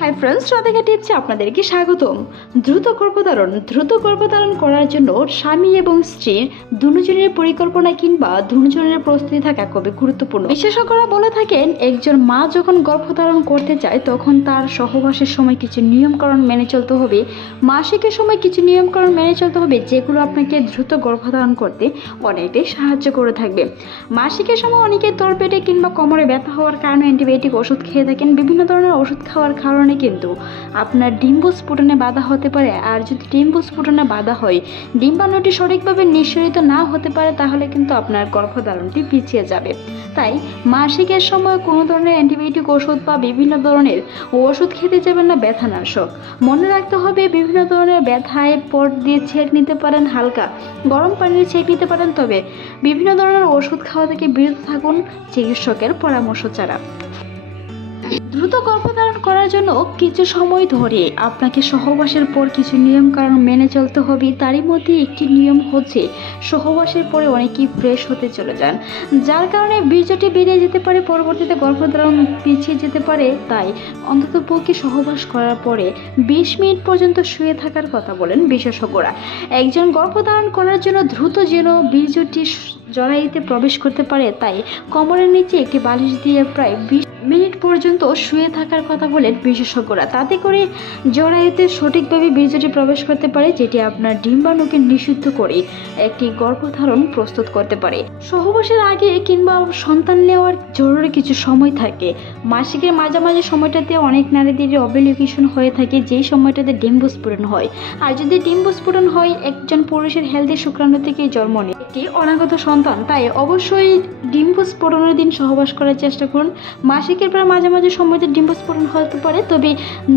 Hi friends, Radhika টিপসে আপনাদেরকে স্বাগতম। দ্রুত গর্ভধারণ করার জন্য স্বামী এবং স্ত্রীর দুজনের পরিকল্পনা কিংবা দুজনের প্রস্তুতি থাকা খুবই গুরুত্বপূর্ণ। বিশেষজ্ঞরা বলে থাকেন, একজন মা যখন গর্ভধারণ করতে চায় তখন তার সহবাসের সময় কিছু নিয়মকানুন মেনে চলতে হবে, মাসিকের সময় কিছু নিয়মকানুন মেনে চলতে হবে, যেগুলো আপনাকে দ্রুত গর্ভধারণ করতে অনেকটাই সাহায্য করে থাকবে। মাসিকের সময় অনেকে তলপেটে কিংবা কোমরে ব্যথা হওয়ার কারণে অ্যান্টিবায়োটিক ওষুধ খেয়ে থাকেন। বিভিন্ন ধরনের ওষুধ খাওয়ার কারণে কিন্তু আপনার ডিম্বস্ফোটনে বাধা হতে পারে। আর যদি ডিম্বস্ফোটনে বাধা হয়, ডিম্বাণুটি সঠিকভাবে নিঃসরিত না হতে পারে, তাহলে কিন্তু আপনার গর্ভধারণটি পিছিয়ে যাবে। তাই মাসিকের সময় কোনো ধরনের অ্যান্টিবায়োটিক ওষুধ বা বিভিন্ন ধরনের ওষুধ খেতে যাবেন না ব্যথানাশক। মনে রাখতে হবে, বিভিন্ন ধরনের ব্যথায় পট দিয়ে ছেঁক নিতে পারেন, হালকা গরম পানির ছেঁক নিতে পারেন, তবে বিভিন্ন ধরনের ওষুধ খাওয়া থেকে বিরত থাকুন চিকিৎসকের পরামর্শ ছাড়া। দ্রুত গর্ভধারণ করার জন্য কিছু সময় ধরে আপনাকে সহবাসের পর কিছু নিয়মকানুন মেনে চলতে হবে। তারই মধ্যে একটি নিয়ম হচ্ছে, সহবাসের পরে অনেকেই ফ্রেশ হতে চলে যান, যার কারণে বীর্যটি বেরিয়ে যেতে পারে, পরবর্তীতে গর্ভধারণ পিছিয়ে যেতে পারে। তাই অন্ততপক্ষে সহবাস করার পরে 20 মিনিট পর্যন্ত শুয়ে থাকার কথা বলেন বিশেষজ্ঞরা। একজন গর্ভধারণ করার জন্য দ্রুত যেন বীর্যটি জরায়ুতে প্রবেশ করতে পারে, তাই কোমরের নিচে একটি বালিশ দিয়ে প্রায় 20 মিনিট পর্যন্ত শুয়ে থাকার কথা বলেন বিশেষজ্ঞরা। তাতে করে জরায়ুতে সঠিকভাবে বীর্যটি প্রবেশ করতে পারে, যেটি আপনার ডিম্বাণুকে নিষিদ্ধ করে একটি গর্ভধারণ প্রস্তুত করতে পারে। সহবাসের আগে কিংবা সন্তান নেওয়ার জরুরি কিছু সময় থাকে। মাসিকের মাঝামাঝি সময়টাতে অনেক নারীদের ওভ্যুলেশন হয়ে থাকে, যেই সময়টাতে ডিম্বস্ফোটন হয়। আর যদি ডিম্বস্ফোটন হয়, একজন পুরুষের হেলদি শুক্রাণু থেকে জন্ম নেয় একটি অনাগত সন্তান। তাই অবশ্যই ডিম্বস্ফোটনের দিন সহবাস করার চেষ্টা করুন। মাসিকের প্রায় মাঝামাঝি সময়তে ডিম্বস্ফোটন হতে পারে, তবে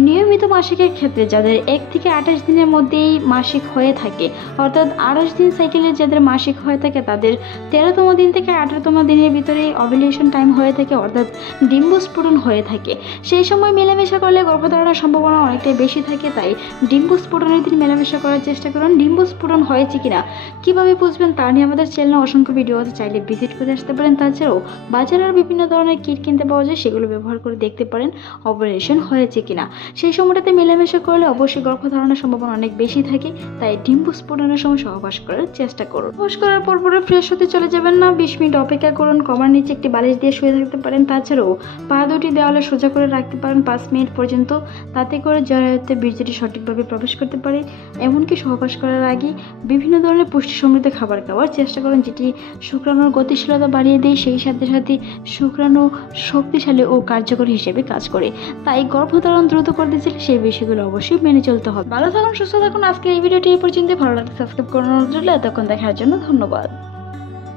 নিয়মিত মাসিকের ক্ষেত্রে যাদের 1 থেকে 28 দিনের মধ্যেই মাসিক হয়ে থাকে, অর্থাৎ 28 দিন সাইকেলে যাদের মাসিক হয়ে থাকে, তাদের 13তম দিন থেকে 18তম দিনের ভিতরে ওভ্যুলেশন টাইম হয়ে থাকে, অর্থাৎ ডিম্বস্ফোটন হয়ে থাকে। সেই সময় মেলামেশা করলে গর্ভধারণের সম্ভাবনা অনেকটাই বেশি থাকে। তাই ডিম্বস্ফোটনের দিন মেলামেশা করার চেষ্টা করুন। ডিম্বস্ফোটন হয়েছে কিনা কিভাবে বুঝবেন তা নিয়ে আমাদের চ্যানেলে অসংখ্য ভিডিও আছে, চাইলে ভিজিট করে আসতে পারেন। তাছাড়াও বাজারের বিভিন্ন ধরনের কিট কিনতে পাওয়া যায়, সেগুলো ব্যবহার করে দেখতে পারেন ওভ্যুলেশন হয়েছে কিনা। সেই সময়টাতে মেলামেশা করলে অবশ্যই গর্ভধারণের সম্ভাবনা অনেক বেশি থাকে। তাই ডিম্বস্ফোটনের সময় সহবাস করার চেষ্টা করুন। সহবাস করার পর ফ্রেশ হতে চলে যাবেন না, 20 মিনিট অপেক্ষা করুন। কোমরের নিচে একটি বালিশ দিয়ে শুয়ে থাকতে পারেন। তাছাড়াও পা দুটি দেওয়ালে সোজা করে রাখতে পারেন 5 মিনিট পর্যন্ত। তাতে করে জরায়ুতে বীর্যটি সঠিকভাবে প্রবেশ করতে পারে। এমনকি সহবাস করার আগে বিভিন্ন ধরনের পুষ্টি সমৃদ্ধ খাবার খাওয়ার চেষ্টা করুন, যেটি শুক্রাণুর গতিশীলতা বাড়িয়ে দেয়, সেই সাথে সাথে শুক্রাণু শক্তিশালী ও কার্যকরী হিসেবে কাজ করে। তাই গর্ভধারণ দ্রুত করতে চাইলে সেই বিষয়গুলো অবশ্যই মেনে চলতে হবে। ভালো থাকুন, সুস্থ থাকুন। আজকে এই ভিডিওটি এই পর্যন্ত। ভালো লাগলে সাবস্ক্রাইব করার অনুরোধ রইল। এতক্ষণ দেখার জন্য ধন্যবাদ।